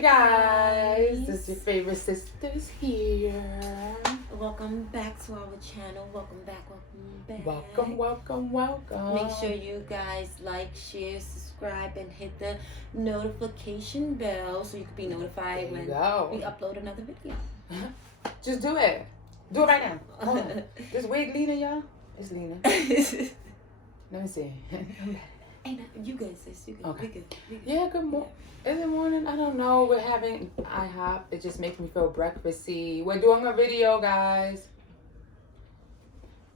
Hey guys, this is your favorite sisters here. Welcome back to our channel. Welcome back. Welcome. Make sure you guys like, share, subscribe, and hit the notification bell so you can be notified when we upload another video. Just do it. Do it right now. Hold on. This wig Lena, y'all? It's Lena. Let me see. Hey, you good, sis. You good. Okay. We good. Yeah, good morning. In the morning, I don't know. We're having IHOP. It just makes me feel breakfasty. We're doing a video, guys.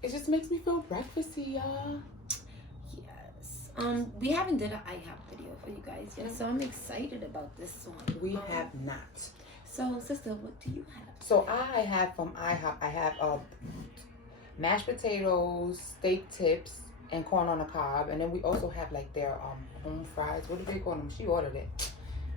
It just makes me feel breakfasty, y'all. Yes. We haven't did an IHOP video for you guys yet, so I'm excited about this one. We have not. So, sister, what do you have? So I have from IHOP. I have mashed potatoes, steak tips, and corn on the cob, and then we also have like their home fries. What do they call them? She ordered it.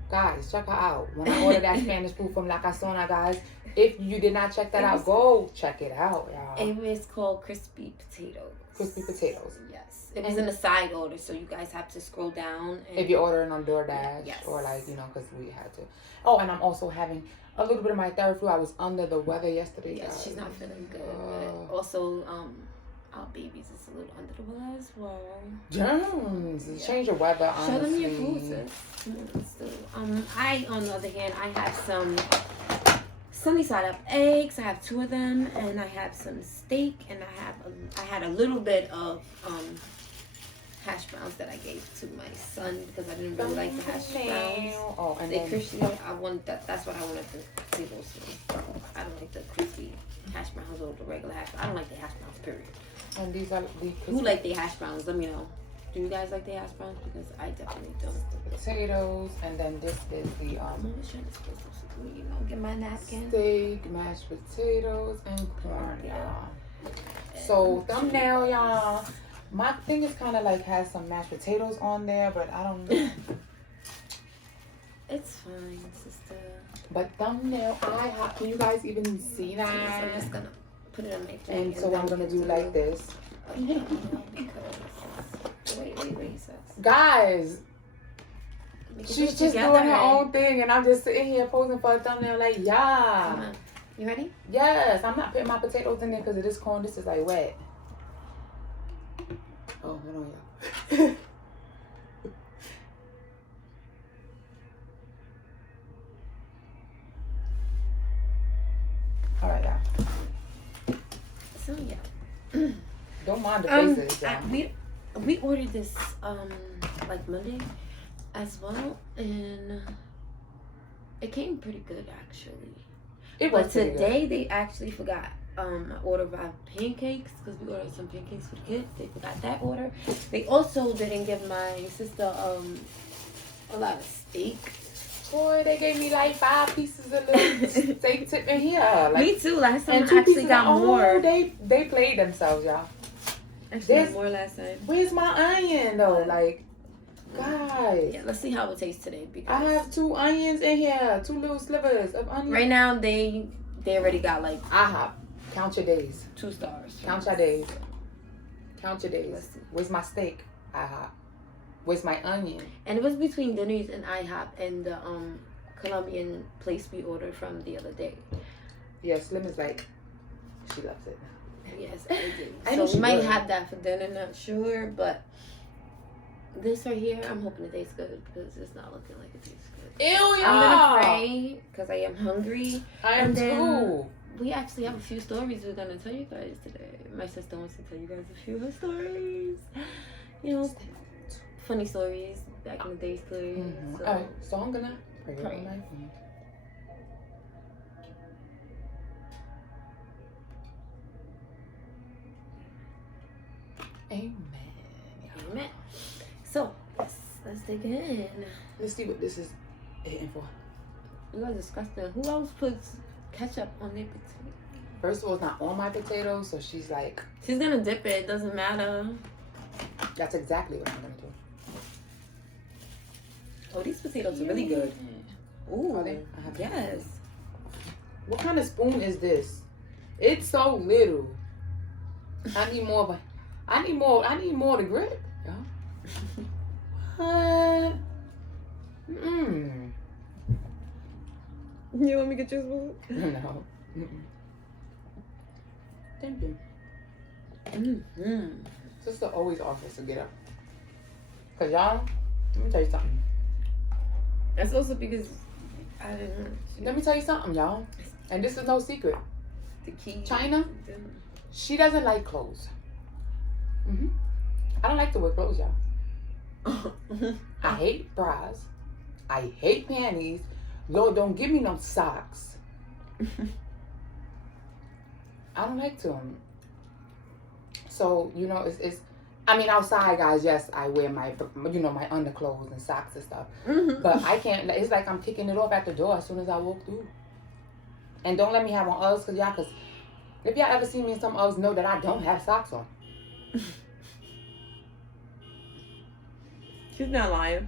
Guys, check her out. When I ordered that Spanish food from La Casona, guys, if you did not check that out, go check it out, y'all. It was called crispy potatoes. Crispy potatoes. Yes. It was in a side order, so you guys have to scroll down. And if you're ordering on DoorDash, yes. Or like, because we had to. Oh, and I'm also having a little bit of my Theraflu. I was under the weather yesterday. Yes, guys. she's not feeling good. But also, our babies is a little under the weather as well. Germs. Yeah. Change your weather, honestly. Show them your food, sis. So, I, on the other hand, I have some sunny side up eggs. I have 2 of them, and I have some steak, and I had a little bit of hash browns that I gave to my son because I didn't really like the hash browns. Oh, and they then crispy. I want that. That's what I wanted to see those. I don't like the crispy hash browns or the regular hash. I don't like the hash browns. Period. And these are the who like the hash browns? Let me know. Do you guys like the hash browns? Because I definitely don't. The potatoes, and then this is the you know, get my napkin. Steak, mashed potatoes, and corn, y'all. So thumbnail, y'all. My thing is kind of like has some mashed potatoes on there, but I don't know. It's fine, sister. But thumbnail, can you guys even see that? So I'm just gonna put it on my plate. And so I'm gonna do like this. Wait, sis. Guys, she's just doing her own thing, and I'm just sitting here posing for a thumbnail like, yeah. You ready? Yes, I'm not putting my potatoes in there because it is corn. This is like wet. Oh, hold on, y'all. All right, y'all. So yeah. Don't mind the faces, we ordered this like Monday as well, and it came pretty good actually. But today they actually forgot. I ordered our pancakes because we ordered some pancakes for the kids. They forgot that order. They also didn't give my sister a lot of steak. Boy, they gave me like 5 pieces of little steak tip in here. Like, me too. Last time and I actually got more. They played themselves, y'all. Actually, got more last time. Where's my onion though? Like, guys. Yeah, let's see how it tastes today. Because I have 2 onions in here, 2 little slivers of onion. Right now, they already got like IHOP. Count your days. 2 stars. Count your days. Count your days. Where's my steak? IHOP. Where's my onion? And it was between Denny's and IHOP and the Colombian place we ordered from the other day. Yeah, Slim is like, she loves it. Yes, I do. So we might have that for dinner, not sure, but this right here, I'm hoping it tastes good because it's not looking like it tastes good. Ew, y'all! I'm gonna pray because I am hungry. I am too. We actually have a few stories we're gonna tell you guys today. My sister wants to tell you guys a few of her stories. You know, funny stories, back in the day stories. Mm-hmm. Alright, so I'm gonna pray over my phone. Amen. Amen. So let's dig in. Let's see what this is hitting for. You guys disgusting. Who else puts ketchup on their potato? First of all, it's not on my potatoes, so she's like, she's gonna dip it. It doesn't matter. That's exactly what I'm gonna do. Oh, these potatoes are really good. Ooh, yes. What kind of spoon is this? It's so little. I need more of a. I need more to grip. Yeah. What? You want me to get you a spoon? No. Thank you. Mm-hmm. Sister always offers to get up. Cause y'all, let me tell you something. That's also because I didn't. Let me tell you something, y'all. And this is no secret. The key. China, she doesn't like clothes. I don't like to wear clothes, y'all. I hate bras. I hate panties. Lord, don't give me no socks. I don't like to. So, you know, it's I mean, outside, guys, yes, I wear my, you know, my underclothes and socks and stuff. But I can't, it's like I'm kicking it off at the door as soon as I walk through. And don't let me have on Uggs, because if y'all ever see me in some Uggs, know that I don't have socks on. She's not lying.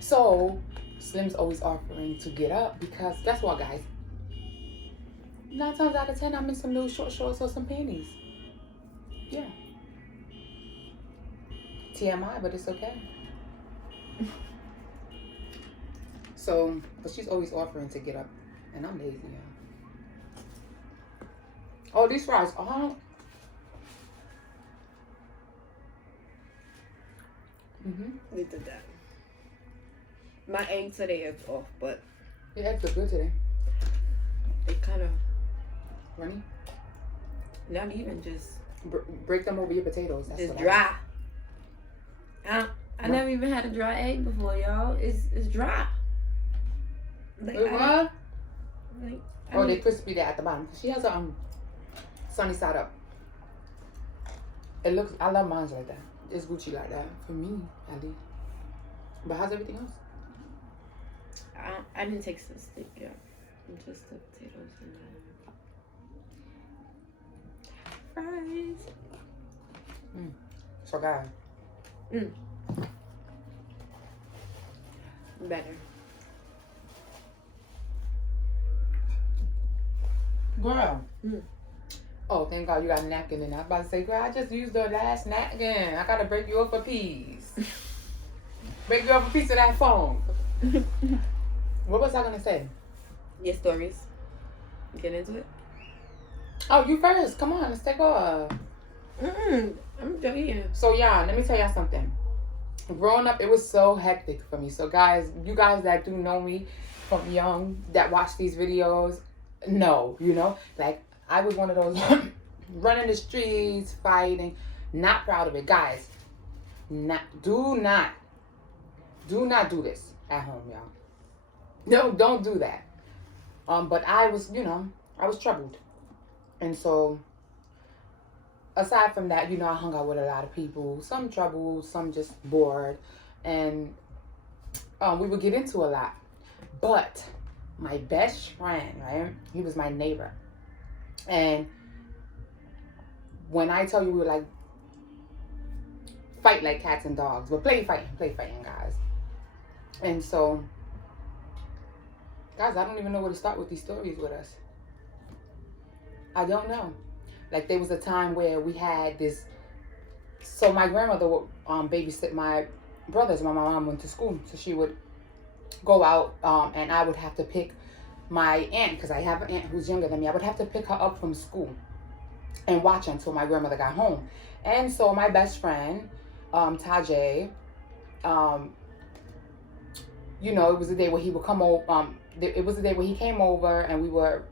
So, Slim's always offering to get up because, guess what, guys? 9 times out of 10, I'm in some little short shorts or some panties. Yeah. TMI, but it's okay. So, but she's always offering to get up, and I'm lazy, y'all. Oh, these fries, We did that. My eggs today is off, but your eggs look good today. they kind of Runny? not even just. Break them over your potatoes. That's It's what dry. I never even had a dry egg before, y'all. It's dry. Like, Wait, what? Like, They crispy there at the bottom. She has a sunny side up. It looks. I love mine like that. It's Gucci like that for me, at least. But how's everything else? I didn't taste the steak yet. Just the potatoes and fries. So, guys. Better. Girl. Oh, thank God you got a napkin in there. I was about to say, girl, I just used the last napkin. I gotta break you up a piece. Break you up a piece of that phone. What was I gonna say? Your stories. Get into it. Oh, you first. Come on, let's take off. I'm done here. So, yeah, let me tell y'all something. Growing up, it was so hectic for me. So, guys, you guys that do know me from young, that watch these videos, know, you know, like, I was one of those running the streets, fighting, not proud of it. Guys, do not do this at home, y'all. No, don't do that. But I was, you know, I was troubled. And so, aside from that, you know, I hung out with a lot of people, some troubled, some just bored, and we would get into a lot. But my best friend, right, he was my neighbor. And when I tell you we would like fight like cats and dogs, but play fighting, guys. And so, guys, I don't even know where to start with these stories with us. I don't know. Like, there was a time where we had this. So my grandmother would babysit my brothers when my mom went to school. So she would go out and I would have to pick my aunt, because I have an aunt who's younger than me. I would have to pick her up from school and watch her until my grandmother got home. And so my best friend, Tajay, you know, it was the day where he would come over. It was the day where he came over and we were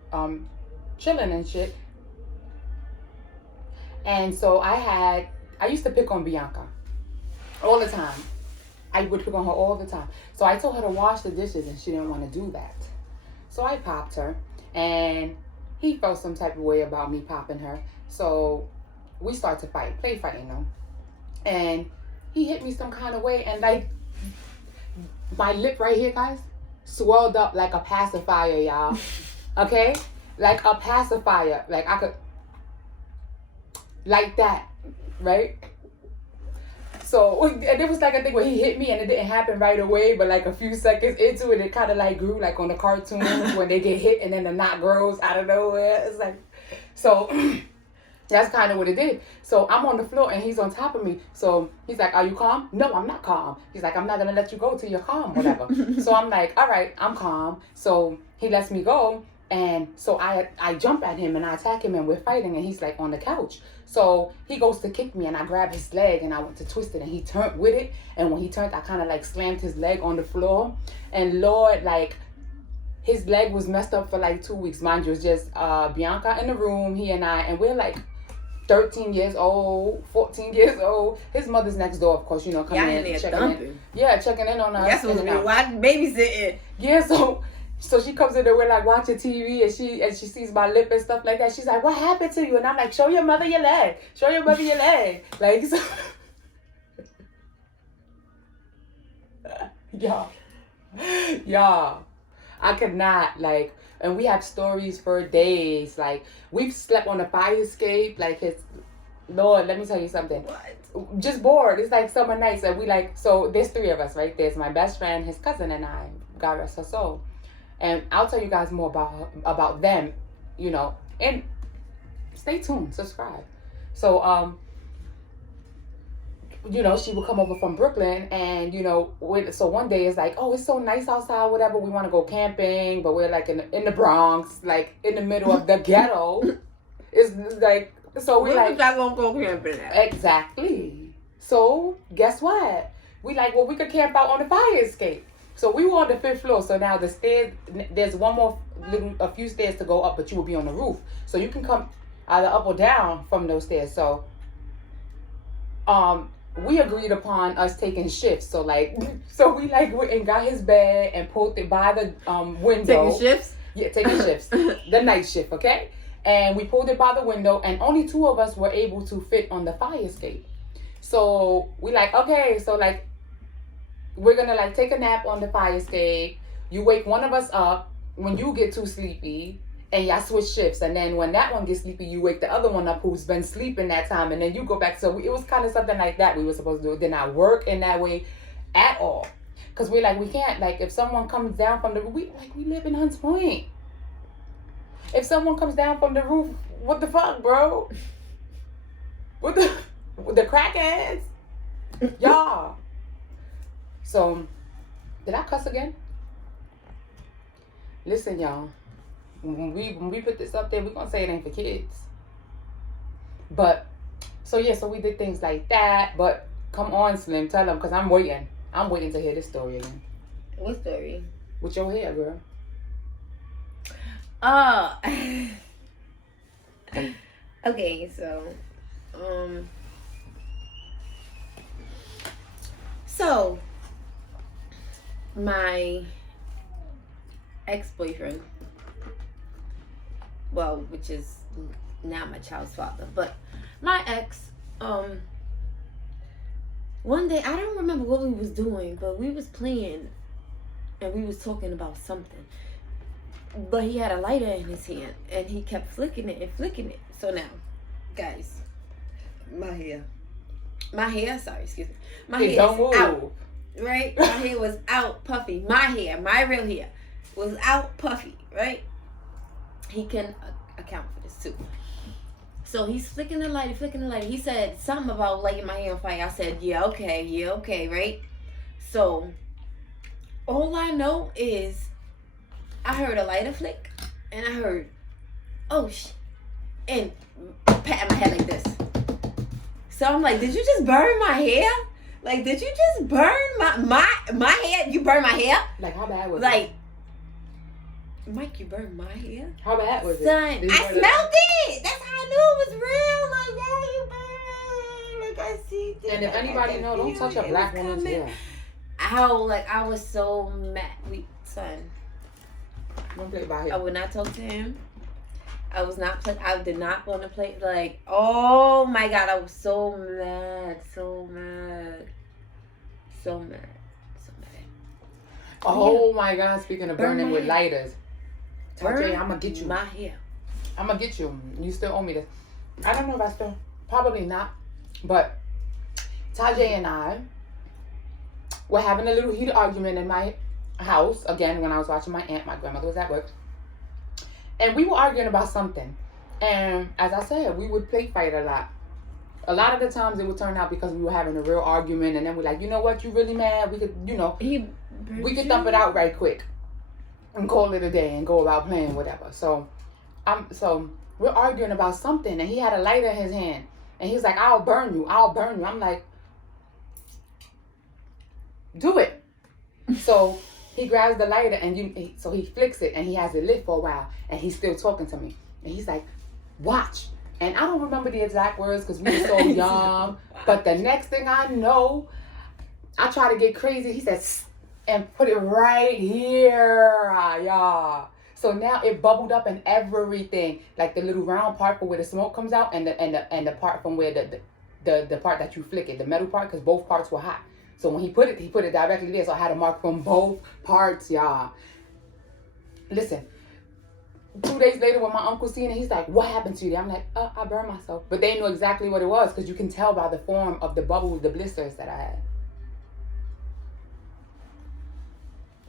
chilling and shit. And so I used to pick on Bianca all the time. I would pick on her all the time. So I told her to wash the dishes and she didn't want to do that. So I popped her and he felt some type of way about me popping her. So we started to fight, play fighting, you know. And he hit me some kind of way and like my lip right here, guys, swelled up like a pacifier, y'all. Okay? Like a pacifier. Like I could, like that, right? So, and it was like a thing where he hit me and it didn't happen right away, but like a few seconds into it, it kind of like grew, like on the cartoons when they get hit and then the knot grows out of nowhere. It's like, so That's kind of what it did. So I'm on the floor and he's on top of me. So he's like, are you calm? No, I'm not calm. He's like, I'm not going to let you go till you're calm, whatever. So I'm like, all right, I'm calm. So he lets me go. And so I jump at him and I attack him and we're fighting and he's like on the couch. So he goes to kick me and I grab his leg and I went to twist it and he turned with it. And when he turned, I kind of like slammed his leg on the floor. And Lord, like, his leg was messed up for like 2 weeks. Mind you, it was just Bianca in the room, he and I, and we're like 13 years old, 14 years old. His mother's next door, of course, you know, coming in, checking in. Yeah, checking in on us. That's what we watching, babysitting. Yeah, so she comes in there, we're like watching TV, and she sees my lip and stuff like that. She's like, what happened to you? And I'm like, show your mother your leg. Show your mother your leg. Like, so. Yeah. I could not, like, and we have stories for days. Like, we've slept on a fire escape. Like, Lord, let me tell you something. What? Just bored. It's like summer nights. And we like, so there's 3 of us, right? There's my best friend, his cousin, and I. God rest her soul. And I'll tell you guys more about them, you know. And stay tuned. Subscribe. So, you know, she would come over from Brooklyn and, you know, so one day it's like, oh, it's so nice outside, whatever. We want to go camping, but we're like in the Bronx, like in the middle of the ghetto. It's like, so we're like, y'all gonna go camping at? Exactly. So guess what? We like, well, we could camp out on the fire escape. So we were on the 5th floor. So now the stairs, there's a few stairs to go up, but you will be on the roof. So you can come either up or down from those stairs. So, we agreed upon us taking shifts. So we like went and got his bed and pulled it by the window. Taking shifts? Yeah, taking shifts. The night shift, okay? And we pulled it by the window and only 2 of us were able to fit on the fire escape. So we like, okay, so like we're gonna like take a nap on the fire escape. You wake one of us up when you get too sleepy. And y'all switch shifts. And then when that one gets sleepy, you wake the other one up who's been sleeping that time. And then you go back. So it was kind of something like that we were supposed to do. It did not work in that way at all. Because we're like, we can't. Like, if someone comes down from the roof, we live in Hunts Point. If someone comes down from the roof, what the fuck, bro? What the crackheads? Y'all. So, did I cuss again? Listen, y'all. When we put this up there, we're going to say it ain't for kids. But, so yeah, so we did things like that. But, come on, Slim, tell them, because I'm waiting. I'm waiting to hear this story again. What story? With your hair, girl. Oh. Okay, so, my ex-boyfriend, well, which is now my child's father, but my ex, one day, I don't remember what we was doing, but we was playing and we was talking about something, but he had a lighter in his hand and he kept flicking it and flicking it. So now, guys, my hair, excuse me, my hair is out, right? My hair was out puffy. My hair, my real hair was out puffy, right? He can account for this too. So he's flicking the lighter. He said something about lighting my hair on fire. I said, yeah, okay, right? So all I know is I heard a lighter flick and I heard, oh and patting my head like this. So I'm like, did you just burn my hair? Like, did you just burn my hair? You burned my hair? Like, how bad was it? Like, Mike, you burned my hair? How bad was it? Son, I smelled it. That's how I knew it was real. Like, yeah, you burned. Like, I see. And if anybody know, don't touch a black woman's hair. I was so mad. Son. Don't play by him. I would not talk to him. I did not want to play. Like, oh my God, I was so mad. Oh my God, speaking of burning with lighters. Tajay, I'm going to get you. My hair. I'm going to get you. You still owe me this. I don't know if I still, probably not. But Tajay and I were having a little heated argument in my house. Again, when I was watching my aunt, my grandmother was at work. And we were arguing about something. And as I said, we would play fight a lot. A lot of the times it would turn out because we were having a real argument, and then we're like, you know what, you really mad? We could, we could thump it out right quick and call it a day and go about playing whatever. So we're arguing about something, and he had a lighter in his hand, and he's like, I'll burn you. I'm like, do it. So he grabs the lighter, and so he flicks it, and he has it lit for a while, and he's still talking to me, and he's like, watch. And I don't remember the exact words because we were so young, but the next thing I know, I try to get crazy. He says, and put it right here, y'all. So now it bubbled up and everything, like the little round part for where the smoke comes out, and the part from where the part that you flick it, the metal part, because both parts were hot. So when he put it directly there. So I had a mark from both parts, y'all. Listen, 2 days later when my uncle seen it, he's like, what happened to you? I'm like, I burned myself. But they knew exactly what it was because you can tell by the form of the bubbles, the blisters that I had.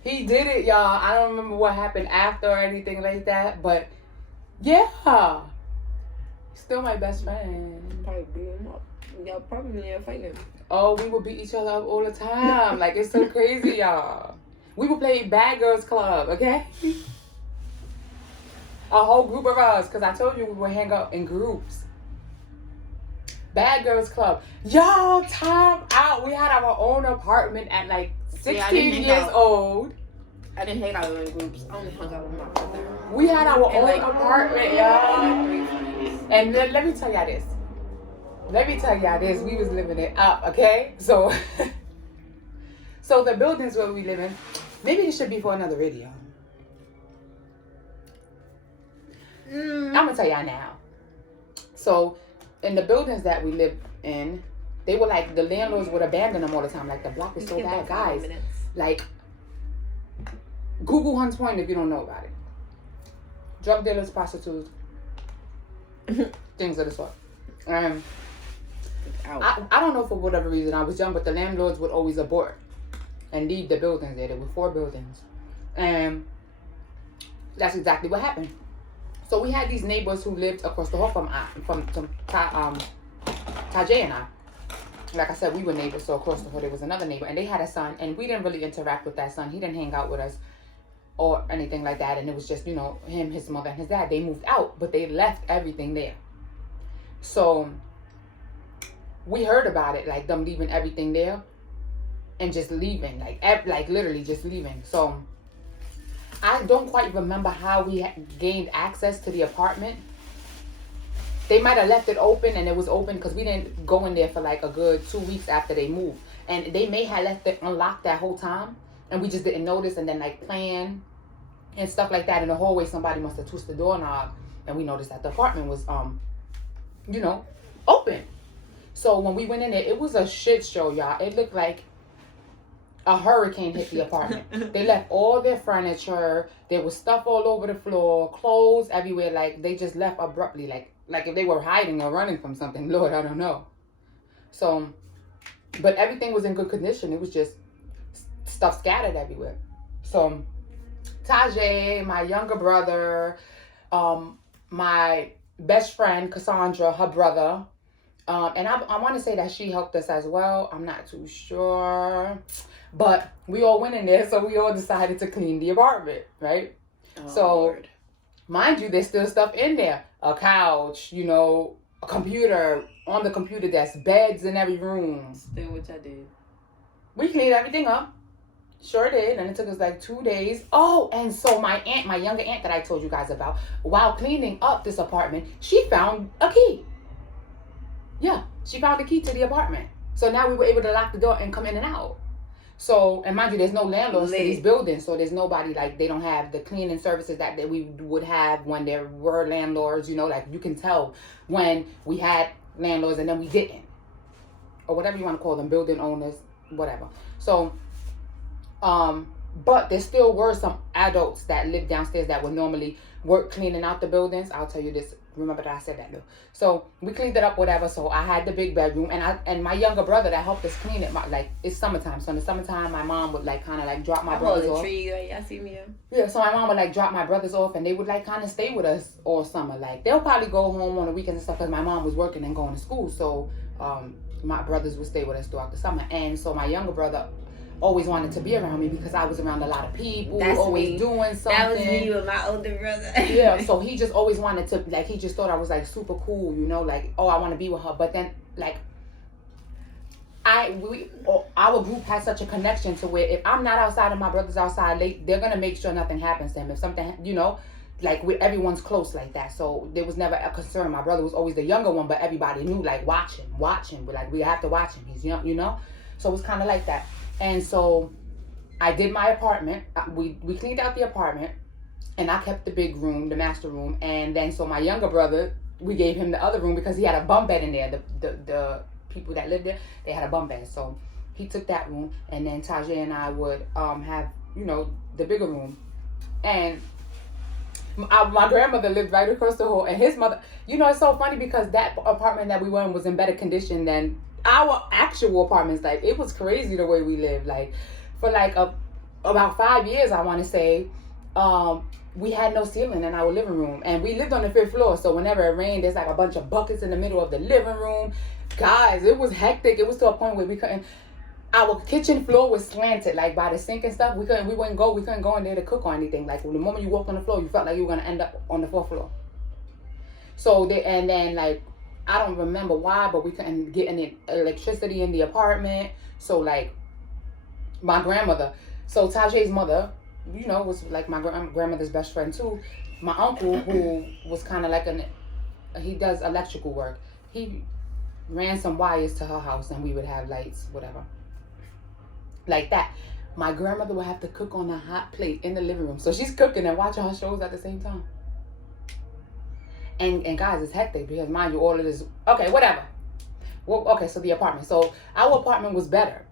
He did it, y'all. I don't remember what happened after or anything like that, but yeah. Still my best friend. Probably beat him up. Y'all probably never fighting. Oh, we would beat each other up all the time. Like, it's so crazy, y'all. We would play Bad Girls Club, okay? A whole group of us, because I told you we would hang out in groups. Bad Girls Club. Y'all, time out. We had our own apartment at like 16 years old. I didn't hang out in groups. I only hung out with my brother. We had our own apartment, y'all. And let me tell y'all this. We was living it up, okay? So, so the buildings where we live in, maybe it should be for another video. I'm gonna tell y'all now. So, in the buildings that we lived in, they were like, the landlords would abandon them all the time. Like, the block was so bad, guys. Like, Google Hunts Point if you don't know about it. Drug dealers, prostitutes, things of the sort. I don't know, for whatever reason, I was young, but the landlords would always abort and leave the buildings there. There were 4 buildings. And that's exactly what happened. So we had these neighbors who lived across the hall from Tajay and I. Like I said, we were neighbors, so across the hall there was another neighbor, and they had a son, and we didn't really interact with that son. He didn't hang out with us or anything like that, and it was just, him, his mother, and his dad. They moved out, but they left everything there. So we heard about it, like them leaving everything there and just leaving, like literally just leaving. So I don't quite remember how we gained access to the apartment. They might have left it open, and it was open because we didn't go in there for like a good 2 weeks after they moved. And they may have left it unlocked that whole time, and we just didn't notice, and then like playing and stuff like that in the hallway, somebody must have twisted the doorknob, and we noticed that the apartment was, open. So when we went in there, it was a shit show, y'all. It looked like a hurricane hit the apartment. They left all their furniture. There was stuff all over the floor, clothes everywhere. Like, they just left abruptly. Like if they were hiding or running from something. Lord, I don't know. So, but everything was in good condition. It was just stuff scattered everywhere. So, Tajay, my younger brother, my best friend, Cassandra, her brother, and I want to say that she helped us as well. I'm not too sure. But we all went in there, so we all decided to clean the apartment, right? Oh, so, Lord. Mind you, there's still stuff in there. A couch, a computer, on the computer desk, beds in every room. Still, which I did. We cleaned everything up. Sure did. And it took us like 2 days. Oh, and so my younger aunt that I told you guys about, while cleaning up this apartment, she found a key. Yeah, she found a key to the apartment. So now we were able to lock the door and come in and out. So, and mind you, there's no landlords to these buildings, so there's nobody, like, they don't have the cleaning services that we would have when there were landlords, like, you can tell when we had landlords and then we didn't. Or whatever you want to call them, building owners, whatever. So, But there still were some adults that lived downstairs that would normally work cleaning out the buildings. I'll tell you this. Remember that I said that though. So we cleaned it up, whatever. So I had the big bedroom, and my younger brother that helped us clean it. Like it's summertime, so in the summertime, my mom would like kind of like drop my brothers off. Y'all see me? Yeah, so my mom would like drop my brothers off, and they would like kind of stay with us all summer. Like they'll probably go home on the weekends and stuff because my mom was working and going to school. So my brothers would stay with us throughout the summer, and so my younger brother always wanted to be around me because I was around a lot of people, That's always me. doing something. That was me with my older brother. Yeah, so he just always wanted to, like, he just thought I was like super cool, you know, like, oh, I want to be with her. But then, like, our group has such a connection to where if I'm not outside and my brother's outside, they're gonna make sure nothing happens to him. If something, you know, like everyone's close like that, so there was never a concern. My brother was always the younger one, but everybody knew, like, watch him. But like, we have to watch him. He's young, you know. So it was kind of like that. And so I did my apartment. We cleaned out the apartment, and I kept the big room, the master room. And then so my younger brother, we gave him the other room because he had a bunk bed in there. The people that lived there, they had a bunk bed. So he took that room, and then Tajay and I would have, you know, the bigger room. And my grandmother lived right across the hall, and his mother, you know, it's so funny because that apartment that we were in was in better condition than our actual apartments. Like, it was crazy the way we lived. Like, for like about 5 years, I want to say, we had no ceiling in our living room, and we lived on the 5th floor. So whenever it rained, there's like a bunch of buckets in the middle of the living room. Guys, it was hectic. It was to a point where we couldn't. Our kitchen floor was slanted, like by the sink and stuff. We couldn't go in there to cook or anything. Like, the moment you walked on the floor, you felt like you were gonna end up on the 4th floor. So and then like, I don't remember why, but we couldn't get any electricity in the apartment. So like, my grandmother, so Tajay's mother, you know, was like my grandmother's best friend too. My uncle, who was kind of like he does electrical work. He ran some wires to her house, and we would have lights, whatever, like that. My grandmother would have to cook on a hot plate in the living room, so she's cooking and watching her shows at the same time. And guys, it's hectic because, mind you, all of this. Okay, whatever. Well, okay, so the apartment. So our apartment was better,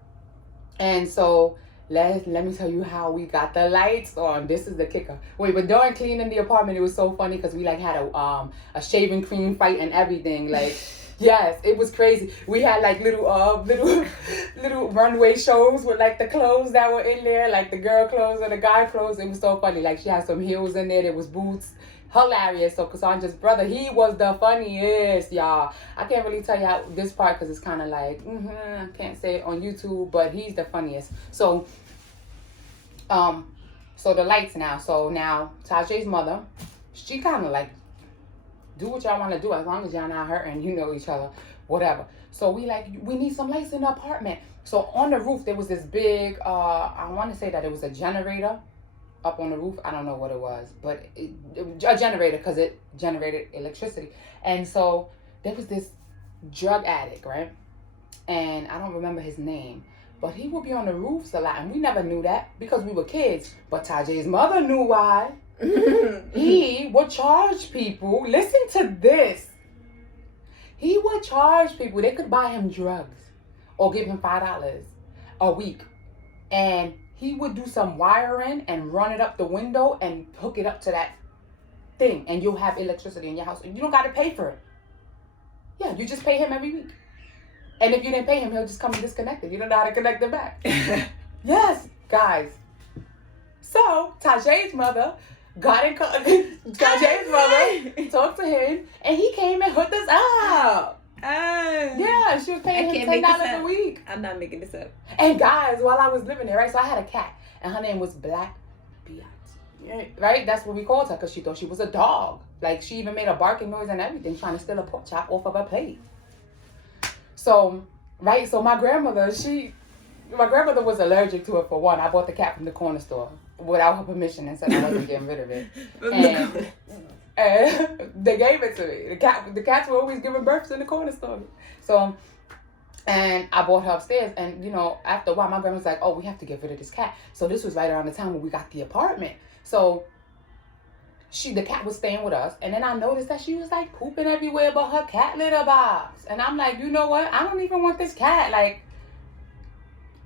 and so let me tell you how we got the lights on. This is the kicker. Wait, but during cleaning the apartment, it was so funny because we like had a shaving cream fight and everything. Like, yes, it was crazy. We had like little runway shows with like the clothes that were in there, like the girl clothes or the guy clothes. It was so funny. Like, she had some heels in there. There was boots. Hilarious. So Cassandra's brother, he was the funniest, y'all. I can't really tell you this part because it's kind of like, I can't say it on YouTube, but he's the funniest. So, so the lights now. So now Tajay's mother, she kind of like, do what y'all want to do as long as y'all not hurting, you know each other, whatever. So we need some lights in the apartment. So on the roof there was this big, I want to say that it was a generator up on the roof. I don't know what it was, but a generator, because it generated electricity. And so there was this drug addict, right? And I don't remember his name, but he would be on the roofs a lot, and we never knew that because we were kids. But Tajay's mother knew why. He would charge people. Listen to this. He would charge people. They could buy him drugs or give him $5 a week, and he would do some wiring and run it up the window and hook it up to that thing, and you'll have electricity in your house. You don't got to pay for it. Yeah, you just pay him every week. And if you didn't pay him, he'll just come and disconnect it. You don't know how to connect it back. Yes, guys. So Tajay's mother got in Tajay's mother talked to him, and he came and hooked us up. Yeah, she was paying him $10 a week. I'm not making this up. And guys, while I was living there, right, so I had a cat, and her name was Black Beat. Right, that's what we called her, because she thought she was a dog. Like, she even made a barking noise and everything, trying to steal a pork chop off of her plate. So, right, so my grandmother was allergic to it, for one. I bought the cat from the corner store without her permission and said I wasn't getting rid of it. And they gave it to me. The cats were always giving birth in the corner store. So, and I brought her upstairs, and, you know, after a while, my grandma was like, oh, we have to get rid of this cat. So this was right around the time when we got the apartment. So the cat was staying with us, and then I noticed that she was like pooping everywhere but her cat litter box. And I'm like, you know what? I don't even want this cat. Like,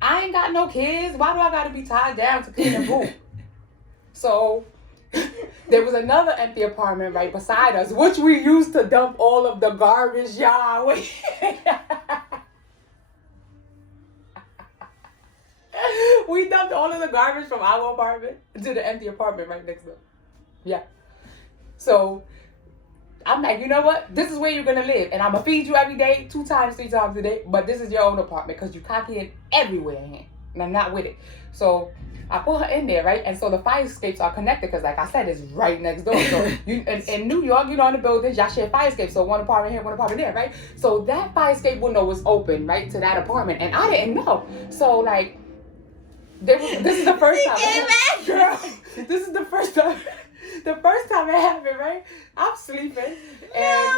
I ain't got no kids. Why do I gotta be tied down to clean and poop? So there was another empty apartment right beside us, which we used to dump all of the garbage, y'all. We dumped all of the garbage from our apartment to the empty apartment right next door. Yeah. So I'm like, you know what? This is where you're gonna live, and I'm gonna feed you every day, 2 times, 3 times a day. But this is your own apartment because you cockying everywhere in here, and I'm not with it. So I put her in there, right? And so the fire escapes are connected because, like I said, it's right next door. So you in New York, you know, in the buildings, y'all share fire escapes. So one apartment here, one apartment there, right? So that fire escape window was open, right, to that apartment, and I didn't know. So like, this is the first time. Girl, this is the first time. The first time it happened, right? I'm sleeping, and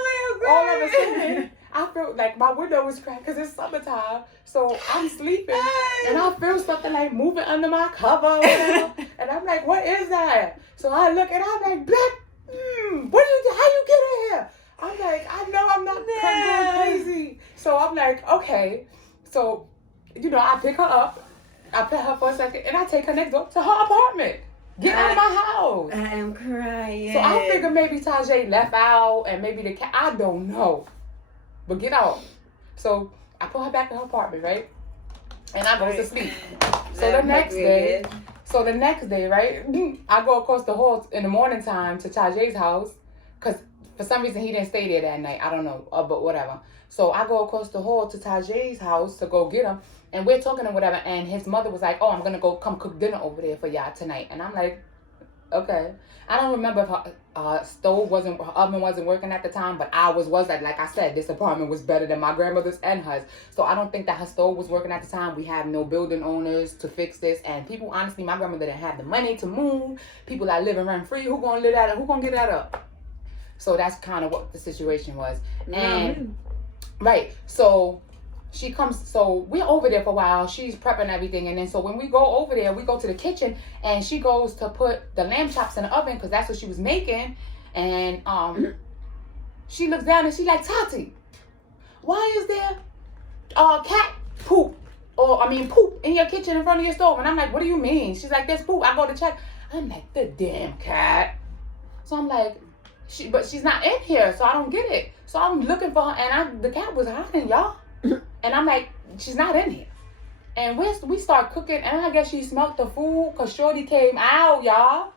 all of a sudden, I feel like my window was cracked because it's summertime. So I'm sleeping, and I feel something like moving under my cover, or whatever. And I'm like, what is that? So I look, and I'm like, Black, how you get in here? I'm like, I know I'm not going crazy. So I'm like, okay. So, you know, I pick her up, I pet her for a second, and I take her next door to her apartment. Get out of my house. I am crying. So I figure maybe Tajay left out and maybe the cat, I don't know. But get out. So I put her back in her apartment, right? And I go to sleep. So the next day, right? I go across the hall in the morning time to Tajay's house. Because for some reason he didn't stay there that night. I don't know. But whatever. So I go across the hall to Tajay's house to go get him. And we're talking or whatever, and his mother was like, oh, I'm going to go come cook dinner over there for y'all tonight. And I'm like, okay. I don't remember if her her oven wasn't working at the time, but ours was. Like I said, this apartment was better than my grandmother's and hers. So I don't think that her stove was working at the time. We have no building owners to fix this. And people, honestly, my grandmother didn't have the money to move. People that live and rent free, who going to live that up? Who going to get that up? So that's kind of what the situation was. And, right, so... she comes, so we're over there for a while. She's prepping everything. And then so when we go over there, we go to the kitchen and she goes to put the lamb chops in the oven because that's what she was making. And she looks down and she's like, Tati, why is there cat poop? Poop in your kitchen in front of your stove. And I'm like, what do you mean? She's like, there's poop. I go to check. I'm like, the damn cat. So I'm like, but she's not in here. So I don't get it. So I'm looking for her and the cat was hiding, y'all. And I'm like, she's not in here. And we start cooking, and I guess she smelled the food because Shorty came out, y'all.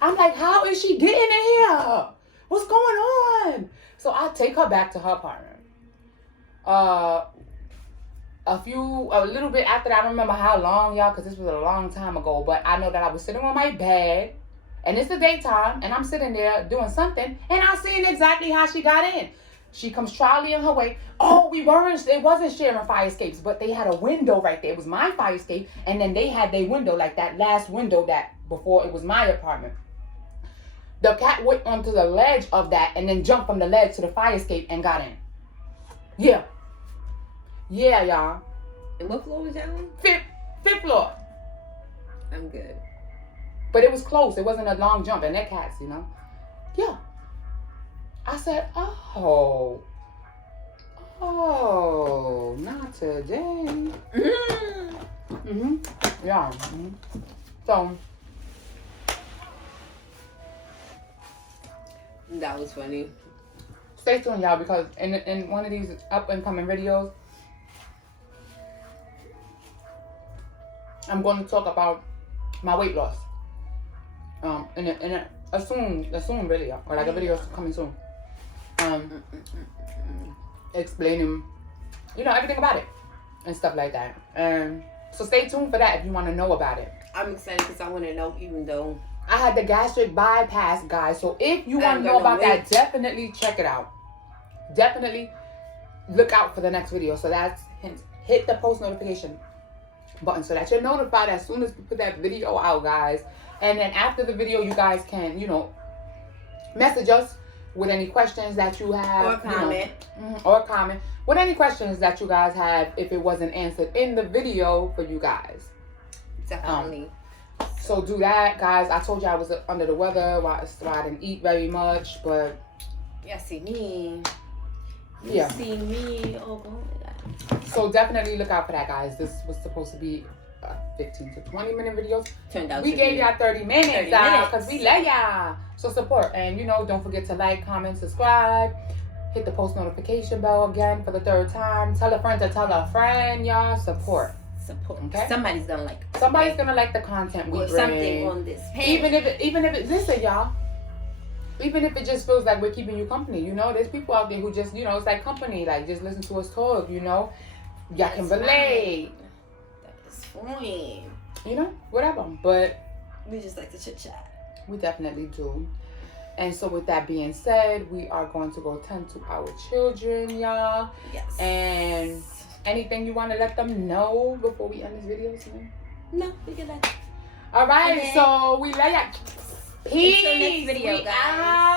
I'm like, how is she getting in here? What's going on? So I take her back to her apartment. A little bit after that, I don't remember how long, y'all, because this was a long time ago, but I know that I was sitting on my bed, and it's the daytime, and I'm sitting there doing something, and I seen exactly how she got in. She comes trolleying her way. Oh, it wasn't sharing fire escapes, but they had a window right there. It was my fire escape, and then they had their window, like that last window that before it was my apartment. The cat went onto the ledge of that and then jumped from the ledge to the fire escape and got in. Yeah. Yeah, y'all. And what floor was that on? Fifth floor. I'm good. But it was close. It wasn't a long jump, and they're cats, you know? Yeah. I said, oh, not today. Yeah. So. That was funny. Stay tuned, y'all, because in one of these up-and-coming videos, I'm going to talk about my weight loss. In a soon video, or like a video coming soon. Explaining, everything about it and stuff like that. So stay tuned for that if you want to know about it. I'm excited because I want to know, even though I had the gastric bypass, guys. So if you want to know about that, definitely check it out. Definitely look out for the next video. So that's hit the post notification button so that you're notified as soon as we put that video out, guys. And then after the video, you guys can, message us with any questions that you have. Or comment. With any questions that you guys have if it wasn't answered in the video for you guys. Definitely. So do that, guys. I told you I was under the weather, so I didn't eat very much, but... Yeah, see me. Yeah. See me. Oh, God. So definitely look out for that, guys. This was supposed to be 15 to 20 minute videos. Turned out we gave y'all 30 minutes, because we love y'all. So support, and don't forget to like, comment, subscribe, hit the post notification bell again for the 3rd time. Tell a friend to tell a friend, y'all. Support. Okay. Somebody's gonna like. Somebody's gonna like the content we bring. Something on this page. Even if it listen, y'all. Even if it just feels like we're keeping you company, there's people out there who just, it's like company, like just listen to us talk, y'all can relate. That is fine. Whatever. But we just like to chit chat. We definitely do. And so with that being said, we are going to go tend to our children, y'all. Yes. And anything you want to let them know before we end this video, Sam? No, we can let. All right, so we love y'all. Peace. Until next video, guys.